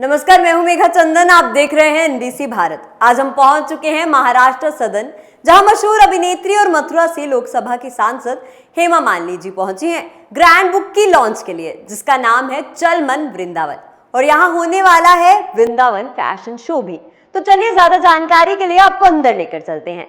नमस्कार, मैं हूं मेघा चंदन। आप देख रहे हैं एनबीसी भारत। आज हम पहुंच चुके हैं महाराष्ट्र सदन, जहां मशहूर अभिनेत्री और मथुरा से लोकसभा की सांसद हेमा मालिनी जी पहुंची हैं ग्रैंड बुक की लॉन्च के लिए, जिसका नाम है चल मन वृंदावन। और यहां होने वाला है वृंदावन फैशन शो भी। तो चलिए ज्यादा जानकारी के लिए आपको अंदर लेकर चलते हैं।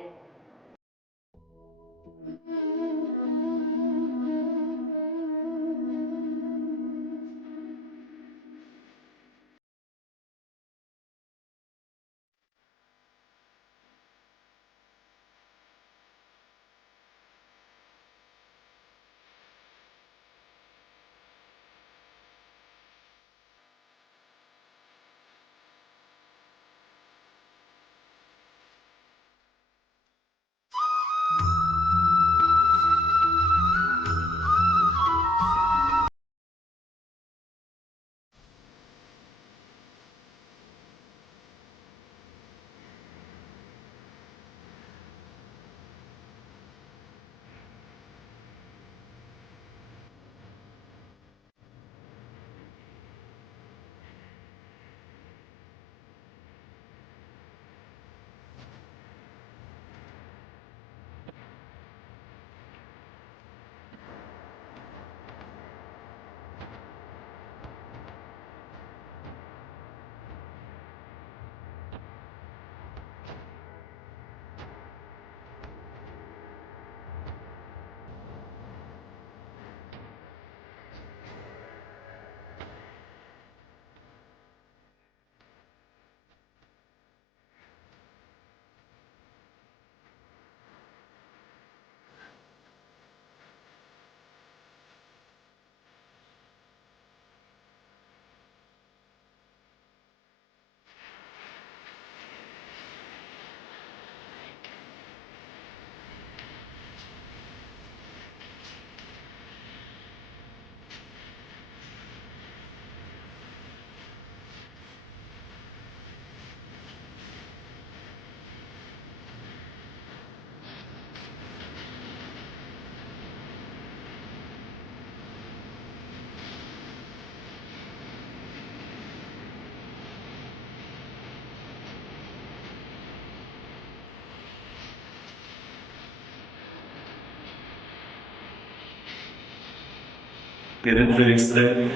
Lyrics there.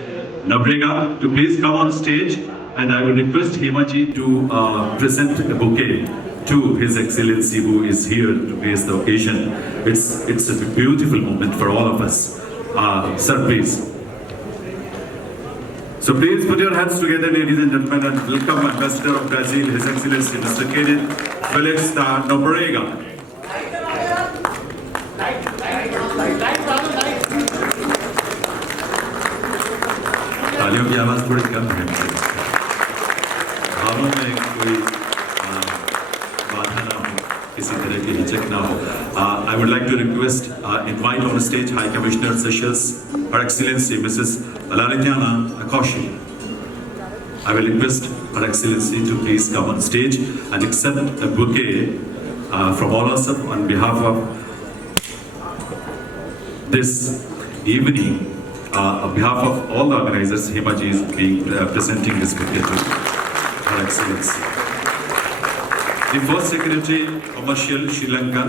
Nabrega to please come on stage, and I will request Hemaji to present a bouquet to His Excellency, who is here to grace the occasion. It's a beautiful moment for all of us. Sir, please. So please put your hands together, ladies and gentlemen, and welcome Ambassador of Brazil, His Excellency Mr. Kenneth Felix da Nobrega. तालियों की आवाज थोड़ी कम है। भावों में कोई बाधा ना हो, किसी तरह की हिचक ना हो। I would like to request, invite on the stage High Commissioner Seychelles, Her Excellency Mrs. Lalitiana Akoshi. I will request Her Excellency to please come on stage and accept a bouquet from all of us on behalf of this evening. On behalf of all the organizers, Hemaji is being presenting this bouquet to Her Excellency. The First Secretary, Commercial Sri Lanka,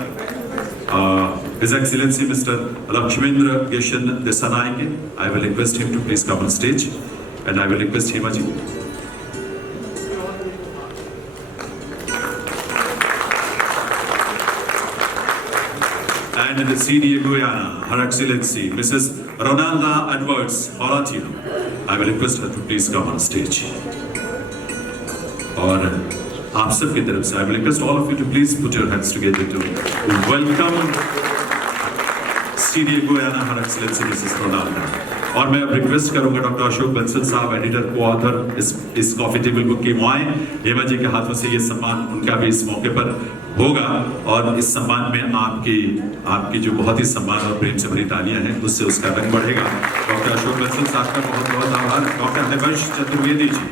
His Excellency Mr. Lakshmendra Geshan Desanaike. I will request him to please come on stage, and I will request Hemaji. And the CDA Guyana, Her Excellency Mrs. Ronalda Edwards Horatio. I will request her to please come on stage. और आप सब की तरफ से I will request all of you to please put your hands together to welcome CDA Guyana, Her Excellency Mrs. Ronalda. और मैं अब request करूंगा डॉक्टर अशोक बंसल साहब, एडिटर को ऑथर इस कॉफी टेबल बुक की मुआए, हेमा जी के हाथों से ये सम्मान उनका भी इस मौके पर होगा। और इस सम्मान में आपकी जो बहुत ही सम्मान और प्रेम से भरी तालियां हैं, उससे उसका रंग बढ़ेगा। डॉक्टर अशोक बंसल साहब का बहुत बहुत आभार। डॉक्टर हरिवंश चतुर्वेदी जी,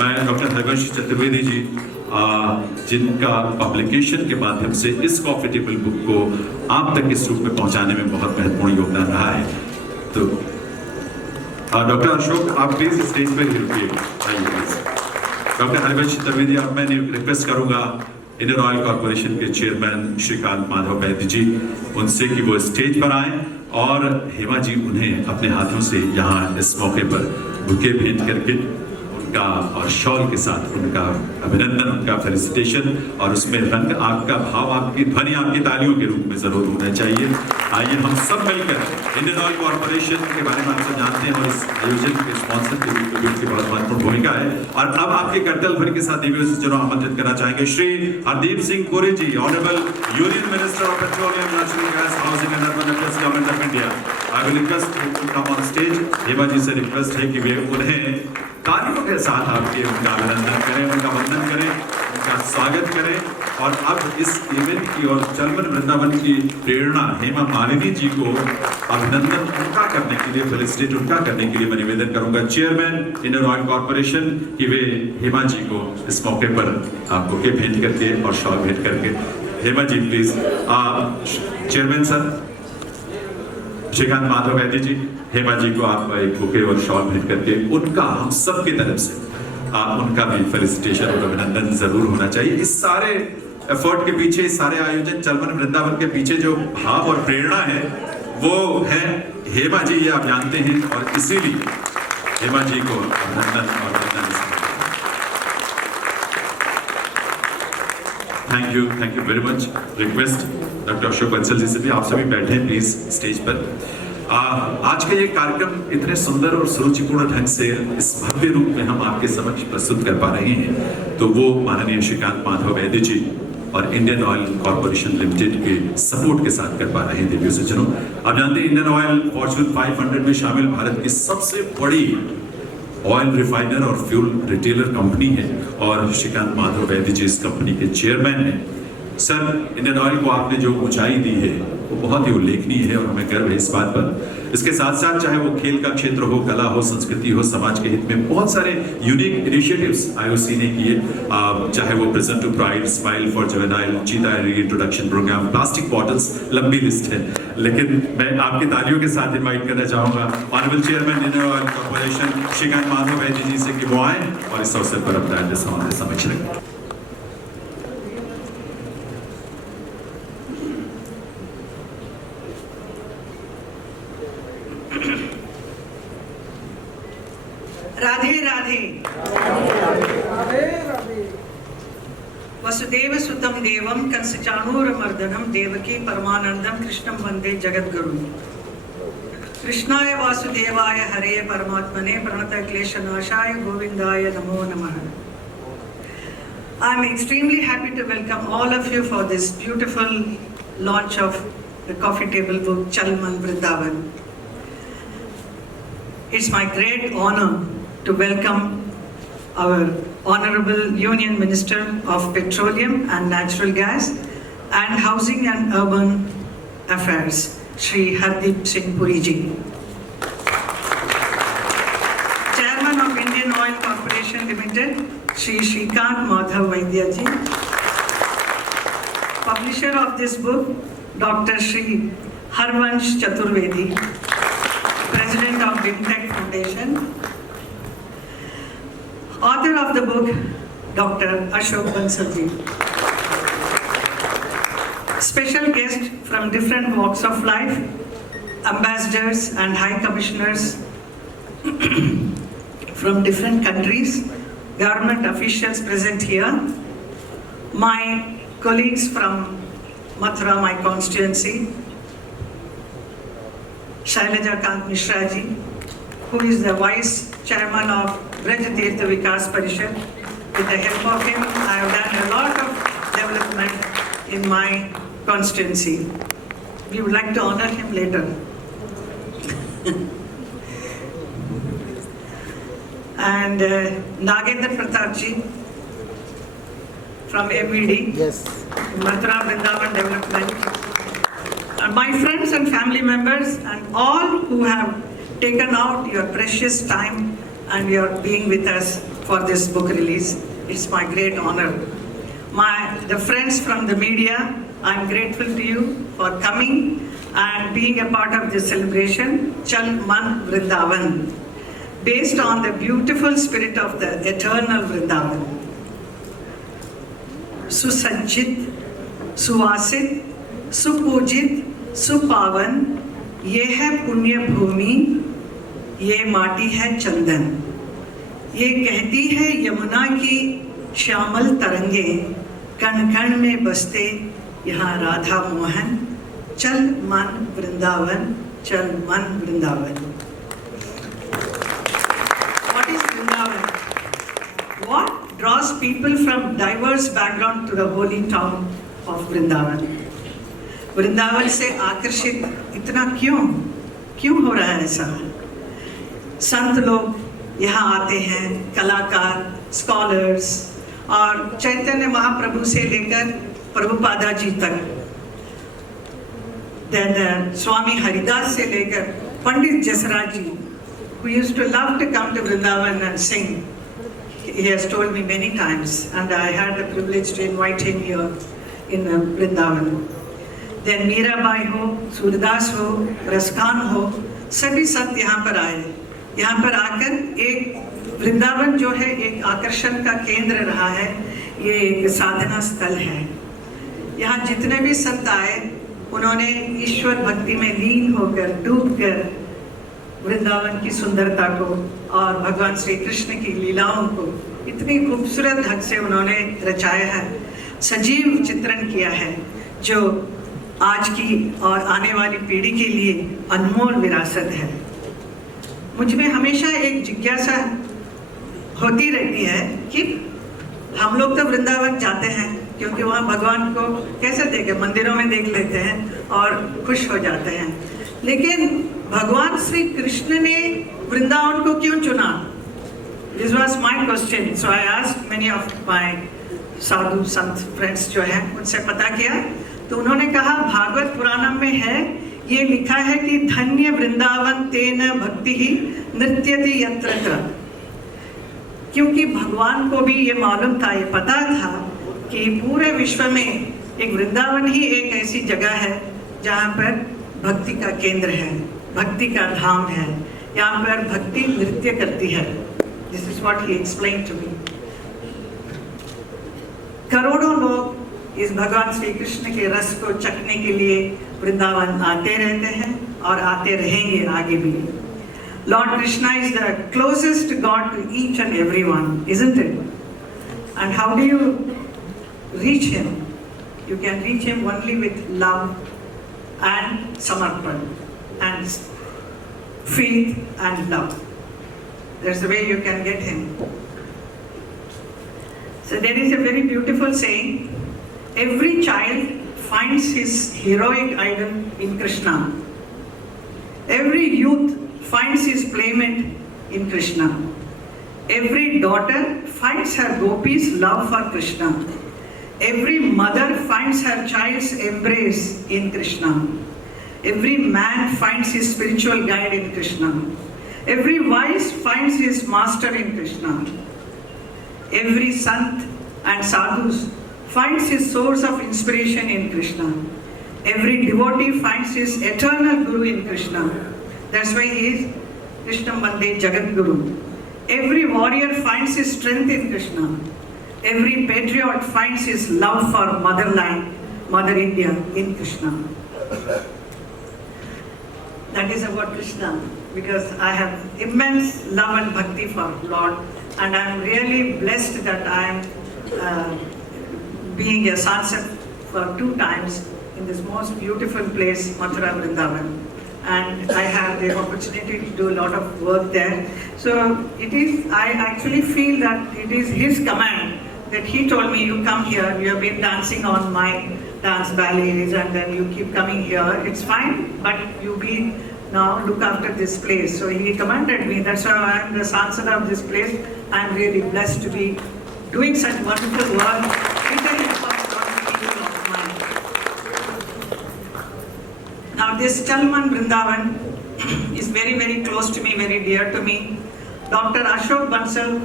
मैं डॉक्टर हरिवंश चतुर्वेदी जी, जिनका पब्लिकेशन के माध्यम से इस कॉफी टेबल बुक को आप तक इस रूप में पहुंचाने में बहुत महत्वपूर्ण योगदान रहा है। तो डॉक्टर अशोक आप प्लीज स्टेज पर ही रुकिए, आइए प्लीज। डॉक्टर हरिवंश चतुर्वेदी, अब मैं रिक्वेस्ट करूंगा इंडियन ऑयल कॉर्पोरेशन के चेयरमैन श्रीकांत माधव वैद्य जी उनसे कि वो स्टेज पर आए और हेमा जी उन्हें अपने हाथों से यहाँ इस मौके पर बुके भेंट करके उनका और शॉल के साथ उनका अभिनंदन, उनका फेलिसिटेशन, और उसमें रंग आपका भाव, आपकी ध्वनि आपकी तालियों के रूप में जरूर होना चाहिए। आइए हम सब मिलकर इंडियन ऑयल कॉर्पोरेशन के बारे में आप सब जानते हैं और इस आयोजन के स्पॉन्सर के रूप में उनकी बहुत महत्वपूर्ण भूमिका है। और अब आपके करतल ध्वनि के साथ दिव्य से चुनाव आमंत्रित करना चाहेंगे Shri Hardeep Singh Puri ji, honourable union minister of petroleum, natural gas, housing and urban affairs, government of India. I will request to come on stage. Hema ji से रिक्वेस्ट है कि वे उन्हें तालियों के साथ आपके उनका अभिनंदन करें, उनका वंदन करें, उनका स्वागत करें। और अब इस इवेंट की और चलमन वृंदावन की प्रेरणा हेमा मालिनी जी को अभिनंदन उनका करने के लिए, फेलिसिटेट उनका करने के लिए मैं निवेदन करूंगा चेयरमैन इंडियन ऑयल कॉर्पोरेशन कि वे हेमा जी को इस मौके पर बुके भेंट करके और शॉल भेंट करके। Hema ji please. Chairman sir Shrikant Madhav Vaidya ji, Hema ji को आप एक बुके और शॉल भेंट करके उनका हम सब की तरफ से उनका भी फेलिसिटेशन और अभिनंदन जरूर होना चाहिए। इस सारे एफर्ट के पीछे, इस सारे आयोजन चलमन वृंदावन के पीछे जो भाव और प्रेरणा है वो है हेमा जी, ये आप जानते हैं, और इसीलिए हेमा जी को अभिनंदन और वंदन। Thank you very much. Request doctor Ashok Bansal ji से भी आप सभी बैठे प्लीज स्टेज पर। आज का ये कार्यक्रम इतने सुंदर और सुरुचिपूर्ण ढंग से इस भव्य रूप में हम आपके समक्ष प्रस्तुत कर पा रहे हैं तो वो माननीय श्रीकांत माधव वैद्य जी और इंडियन ऑयल कॉर्पोरेशन लिमिटेड के सपोर्ट के साथ कर पा रहे हैं। दिव्य सज्जनों, आप जानते हैं इंडियन ऑयल फॉर्च्यून 500 में शामिल भारत की सबसे बड़ी ऑयल रिफाइनर और फ्यूल रिटेलर कंपनी है और श्रीकांत माधव वैद्य जी इस कंपनी के चेयरमैन हैं। सर, इंडियन ऑयल को आपने जो ऊंचाई दी है वो बहुत ही उल्लेखनीय है और हमें गर्व है इस बात पर। इसके साथ साथ चाहे वो खेल का क्षेत्र हो, कला हो, संस्कृति हो, समाज के हित में बहुत सारे यूनिक इनिशिएटिव्स आईओसी ने किए, चाहे वो present to pride, smile for juvenile, cheetah reintroduction programme, plastic bottles, लंबी लिस्ट है। लेकिन मैं आपकी तालियों के साथ इनवाइट करना चाहूंगा honourable chairman Indian Oil Corporation Shrikant Madhav Vaidya ji से कि वो आए और इस अवसर पर अपना एड्रेस हमारे समक्ष रखें। राधे राधे। वसुदेव सुतम देवम कंसचाणूरमर्दनम देवकी परमानंदम कृष्णम वंदे जगद्गुरुम। कृष्णाय वासुदेवाय हरे परमात्मने प्रणतक्लेशनाशाय गोविंदाय नमो नमः। I am extremely happy to welcome all of you for this beautiful launch of the coffee table book Chalman Vrindavan. It's my great honor to welcome our Honorable Union Minister of Petroleum and Natural Gas and Housing and Urban Affairs, Shri Hardip Singh Puri ji. Chairman of Indian Oil Corporation Limited, Shri Shrikant Madhav Vaidya ji. Publisher of this book, Dr. Shri Harvansh Chaturvedi. President of BIMTech Foundation. Author of the book, Dr. Ashok Bansal ji. Special guests from different walks of life, ambassadors and high commissioners from different countries, government officials present here, my colleagues from Mathura, my constituency, Shailaja Kant Mishra ji, who is the Vice Chairman of Braj Tirtha Vikas Parishad. With the help of him, I have done a lot of development in my constituency. We would like to honor him later. And Nagendra Pratap ji from MED, yes, Mathura Vrindavan Development. And my friends and family members and all who have taken out your precious time and your being with us for this book release. It's my great honor. The friends from the media, I'm grateful to you for coming and being a part of this celebration, Chalman Vrindavan. based on the beautiful spirit of the eternal Vrindavan. सुसज्जित, सुवासित, सुपूजित, सुपावन, ये है पुण्य भूमि, ये माटी है चंदन। ये कहती है यमुना की श्यामल तरंगे, कण कण में बसते यहाँ राधा मोहन। चल मन वृंदावन, चल मन Vrindavan. What is Vrindavan? What draws people from diverse background to the holy town of Vrindavan? Vrindavan से आकर्षित इतना क्यों हो रहा है ऐसा? संत लोग यहाँ आते हैं, कलाकार, स्कॉलर्स, और चैतन्य महाप्रभु से लेकर प्रभुपादा जी तक, देन स्वामी हरिदास से लेकर पंडित जसराज जी, who used to love to come to Vrindavan and sing. He has told me many times, and I had the privilege to invite him here in Vrindavan. Then Mirabai हो, सूरदास हो, रसखान हो, सभी संत यहाँ पर आए। यहाँ पर आकर एक वृंदावन जो है एक आकर्षण का केंद्र रहा है, ये एक साधना स्थल है। यहाँ जितने भी संत आए, उन्होंने ईश्वर भक्ति में लीन होकर, डूबकर वृंदावन की सुंदरता को और भगवान श्री कृष्ण की लीलाओं को इतनी खूबसूरत ढंग से उन्होंने रचाया है, सजीव चित्रण किया है, जो आज की और आने वाली पीढ़ी के लिए अनमोल विरासत है। मुझ में हमेशा एक जिज्ञासा होती रहती है कि हम लोग तो वृंदावन जाते हैं क्योंकि वहाँ भगवान को कैसे देखे, मंदिरों में देख लेते हैं और खुश हो जाते हैं, लेकिन भगवान श्री कृष्ण ने वृंदावन को क्यों चुना? This was my question. So I asked many of my sadhu sant friends जो है, उनसे पता किया, तो उन्होंने कहा भागवत पुराणम में है, ये लिखा है कि धन्य वृंदावन तेन भक्ति ही नृत्यति यत्र तत्र। क्योंकि भगवान को भी ये मालूम था, ये पता था कि पूरे विश्व में एक वृंदावन ही एक ऐसी जगह है जहाँ पर भक्ति का केंद्र है, भक्ति का धाम है, यहाँ पर भक्ति नृत्य करती है। This is what he explained to me. करोड़ों लोग इस भगवान श्री कृष्ण के रस को चखने के लिए वृंदावन आते रहते हैं और आते रहेंगे आगे भी। Lord Krishna is the closest god to each and everyone, isn't it? And how do you reach him? You can reach him only with love and samarpan and faith and love. That's the way you can get him. So there is a very beautiful saying, every child finds his heroic idol in Krishna. Every youth finds his playmate in Krishna. Every daughter finds her gopi's love for Krishna. Every mother finds her child's embrace in Krishna. Every man finds his spiritual guide in Krishna. Every wise finds his master in Krishna. Every sant and sadhus finds his source of inspiration in Krishna. Every devotee finds his eternal guru in Krishna. That's why he is Krishna Bande Jagat Guru. Every warrior finds his strength in Krishna. Every patriot finds his love for motherland, Mother India in Krishna. That is about Krishna, because I have immense love and bhakti for Lord, and I am really blessed that I am being a Sansad for 2 times in this most beautiful place, Mathura Vrindavan. And I have the opportunity to do a lot of work there. So it is, I actually feel that it is his command that he told me, you come here, you have been dancing on my dance ballets and then you keep coming here, it's fine, but you be now look after this place. So he commanded me, that's why I am the Sansad of this place. I am really blessed to be doing such wonderful work with the help of Lord people of mine. Now this Chalman Vrindavan is very, very close to me, very dear to me. Dr. Ashok Bansal,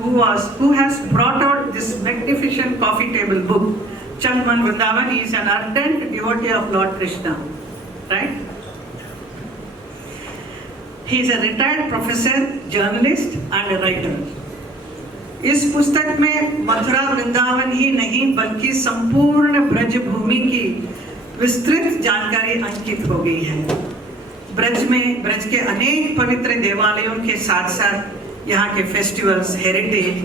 who has brought out this magnificent coffee table book, Chalman Vrindavan, he is an ardent devotee of Lord Krishna, right? He is a retired professor, journalist and a writer. इस पुस्तक में मथुरा वृंदावन ही नहीं बल्कि संपूर्ण ब्रज भूमि की विस्तृत जानकारी अंकित हो गई है। ब्रज के अनेक पवित्र देवालयों के साथ साथ यहाँ के फेस्टिवल्स, हेरिटेज,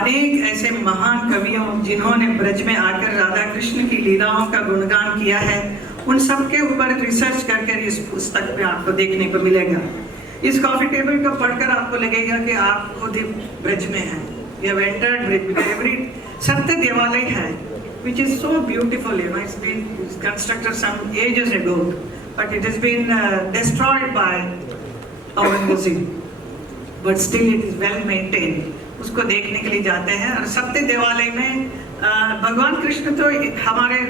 अनेक ऐसे महान कवियों जिन्होंने ब्रज में आकर राधा कृष्ण की लीलाओं का गुणगान किया है, उन सब के ऊपर रिसर्च करके इस पुस्तक में आपको देखने को मिलेगा। इस कॉफी टेबल को पढ़कर आपको लगेगा कि आप खुद ही ब्रज में हैं। We have entered every सत्य देवालय है, which is so beautiful. You know, it's been constructed some ages ago, but it has been destroyed by Aurangzeb. But still it is well maintained. उसको देखने के लिए जाते हैं। और सत्य देवालय में भगवान कृष्ण तो हमारे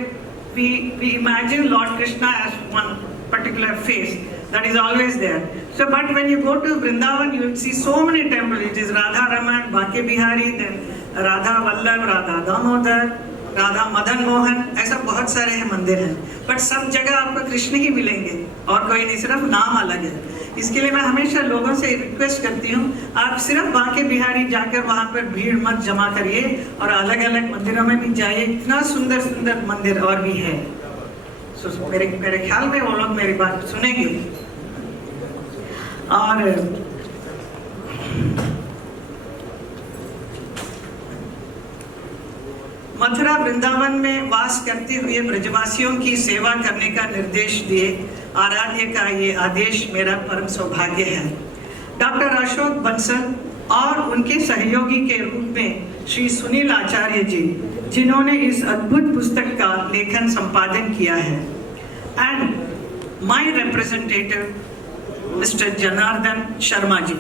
we imagine Lord Krishna as one particular face that is always there. So, but when you go to Vrindavan, you will see so many temples. It is Radha Raman, Bake Bihari, then Radha Vallabh, Radha Damodar, Radha Madan Mohan, ऐसा बहुत सारे हैं मंदिर हैं। But सब जगह आपको कृष्ण ही मिलेंगे और कोई नहीं, सिर्फ नाम अलग है। इसके लिए मैं हमेशा लोगों से रिक्वेस्ट करती हूँ, आप सिर्फ बांके बिहारी जाकर वहाँ पर भीड़ मत जमा करिए और अलग अलग मंदिरों में भी जाइए। इतना सुंदर सुंदर मंदिर और भी है। मेरे ख्याल में वो लोग मेरी बात सुनेंगे। और मथुरा वृंदावन में वास करते हुए ब्रजवासियों की सेवा करने का निर्देश दिए आराध्य का ये आदेश मेरा परम सौभाग्य है। डॉक्टर अशोक बंसल और उनके सहयोगी के रूप में श्री सुनील आचार्य जी, जिन्होंने इस अद्भुत पुस्तक का लेखन संपादन किया है, and my representative Mister Janardan Sharma ji.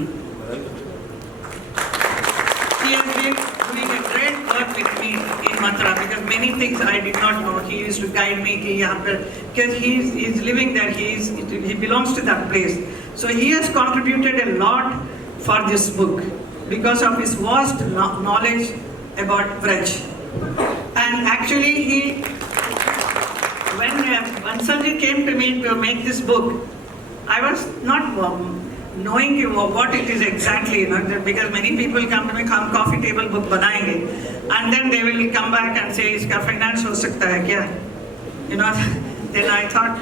He has been doing a great work with me in Mathura because many things I did not know. He used to guide me कि यहाँ पर, because he is living there, he belongs to that place. So he has contributed a lot for this book because of his vast knowledge about Braj. And actually when Bansalji came to me to make this book, I was not knowing what it is exactly, you know, because many people come to me, हम coffee table book बनाएंगे, and then they will come back and say इसका finance हो सकता है क्या, you know. Then I thought,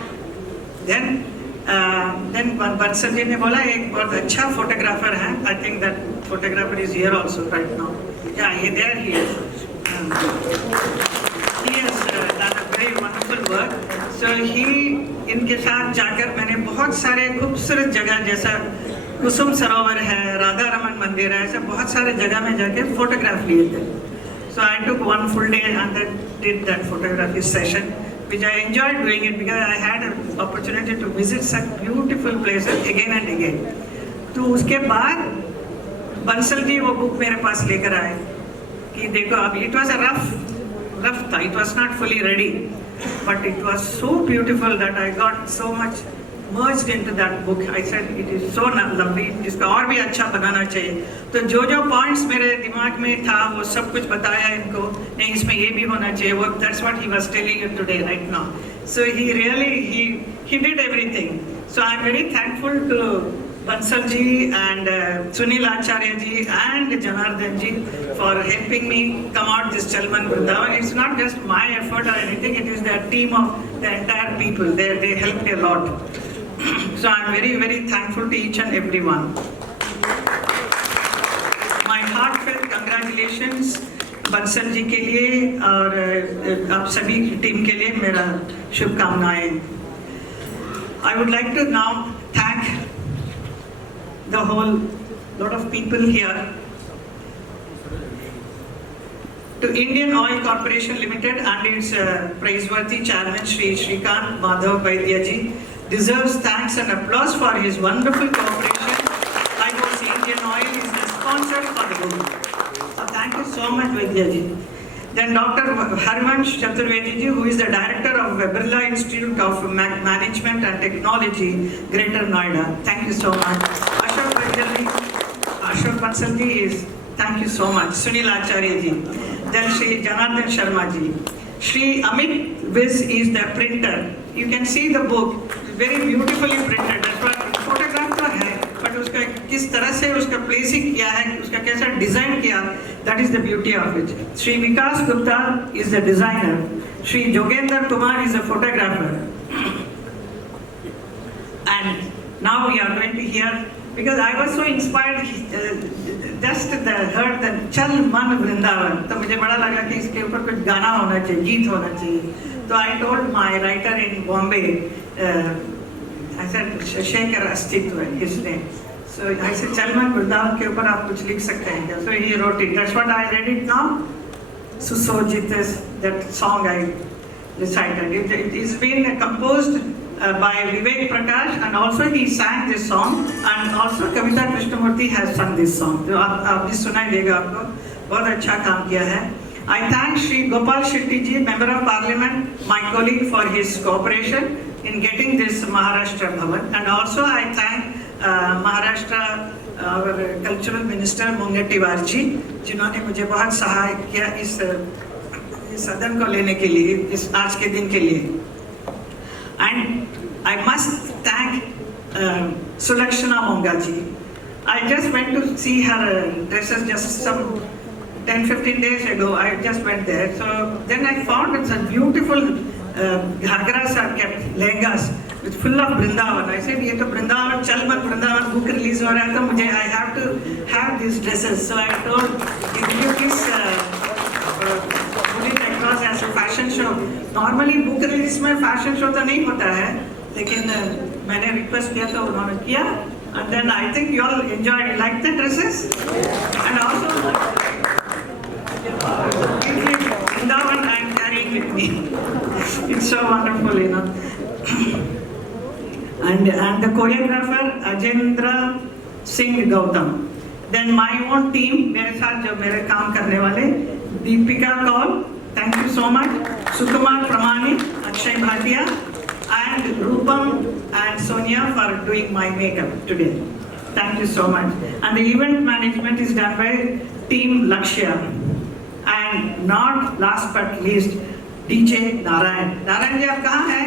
then Bansal ji ने बोला एक बहुत अच्छा फोटोग्राफर है, I think that photographer is here also right now. Yeah, he is. He has done a very wonderful work. So इनके साथ जाकर मैंने बहुत सारे खूबसूरत जगह जैसा कुसुम सरोवर है, राधा रमन मंदिर है, ऐसे बहुत सारे जगह में जाके फोटोग्राफ लिए थे। So I took one full day and then did that photography session, which I enjoyed doing it because I had an opportunity to visit such beautiful places again and again. तो उसके बाद बंसल जी वो book मेरे पास लेकर आए कि देखो अब it was a rough था, it was not fully ready, but it was so beautiful that I got so much merged into that book. I said it is so lovely, इसका और भी अच्छा बनाना चाहिए। तो जो points मेरे दिमाग में था वो सब कुछ बताया इनको, नहीं इसमें ये भी होना चाहिए, वो that's what he was telling you today right now. So he really he did everything. So I'm very thankful to Bansal ji and Sunil Acharya ji and Janardhan ji for helping me come out this Chalman Vrindavan. It's not just my effort or anything, it is the team of the entire people. They helped a lot. So I'm very, very thankful to each and every one. My heartfelt congratulations Bansal ji के लिए और आप सभी team के लिए मेरा शुभकामनाएं। I would like to now thank the whole lot of people here. To Indian Oil Corporation Limited and its praiseworthy chairman Shri Shrikant Madhav Vaidya ji deserves thanks and applause for his wonderful cooperation. I know Indian Oil is the sponsor for the book. So thank you so much Vaidya ji. Then Dr. Harvansh Chaturvedi ji, who is the director of Birla Institute of Management and Technology, Greater Noida. Thank you so much. Ashok Bansal ji is, thank you so much. Sunil Acharya ji. Then Shri Janardhan Sharma ji. Shri Amit Viz is the printer. You can see the book, very beautifully printed. That's what photograph तो है, but उसका किस तरह से उसका placing किया है, उसका कैसा डिजाइन किया, that is the beauty of it. Shri Vikas Gupta is the designer. Shri Jogendra Kumar is a photographer. And now we are going to hear, because I was so inspired, just heard the चल मन वृंदावन, तो मुझे बड़ा लगा कि इसके ऊपर कुछ गाना होना चाहिए, गीत होना चाहिए. तो I told my writer in Bombay, I said Shekhar अस्तित्व है his name. So I said चल मन वृंदावन के ऊपर आप कुछ लिख सकते हैं क्या? So he wrote it. That's what I read it now. Susojit is that song I recited. It is been composed by Vivek Prakash, and also he sang this song, and also Kavita Krishnamurti has sung this song. तो आप भी सुनाई देगा आपको. बहुत अच्छा काम किया है. I thank Shri Gopal Shetty ji, Member of Parliament, my colleague, for his cooperation in getting this Maharashtra Bhavan, and also I thank Maharashtra our Cultural Minister Munga Tiwari, जिन्होंने मुझे बहुत सहाय किया इस सदन को लेने के लिए, इस आज के दिन के लिए. And I must thank Sulakshana Mongaji. I just went to see her dresses just some 10-15 days ago. I just went there. So then I found it's a beautiful ghagras are kept, lehengas, it's full of Brindavan. I said, ये तो Brindavan, Chalman Brindavan book release हो रहा है, तो मुझे I have to have these dresses. So I told, if you please put it across as a fashion show. Normally book release में fashion show तो नहीं होता है, लेकिन मैंने request किया तो उन्होंने किया. And then I think you all enjoyed, like the dresses, and also Vrindavan I am carrying with me. It's so wonderful, you know. And the choreographer Ajendra Singh Gautam. Then my own team, मेरे साथ जो मेरे काम करने वाले, Deepika Kaul, thank you so much. Sukumar Pramani, Akshay Bhatia, and Rupam and Sonia for doing my makeup today. Thank you so much. And the event management is done by Team Lakshya. And not last but least, DJ Narayan. Narayan जी आप कहाँ हैं?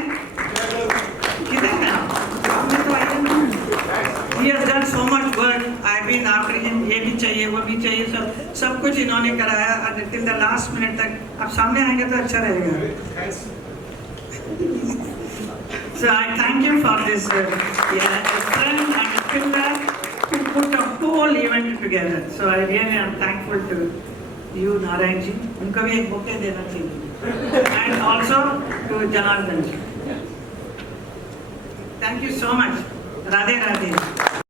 किधर हैं आप? आपने तो आए नहीं. He has done so much work. I've been after him. ये भी चाहिए, वो भी चाहिए, सब कुछ इन्होंने कराया. And till the last minute तक आप सामने आएंगे तो अच्छा रहेगा. So I thank you for this, friend and pillar to put a whole event together. So I really am thankful to you, Narayan ji. उनको भी एक bouquet देना चाहिए. And also to Janardhan ji. Thank you so much. Radhe Radhe.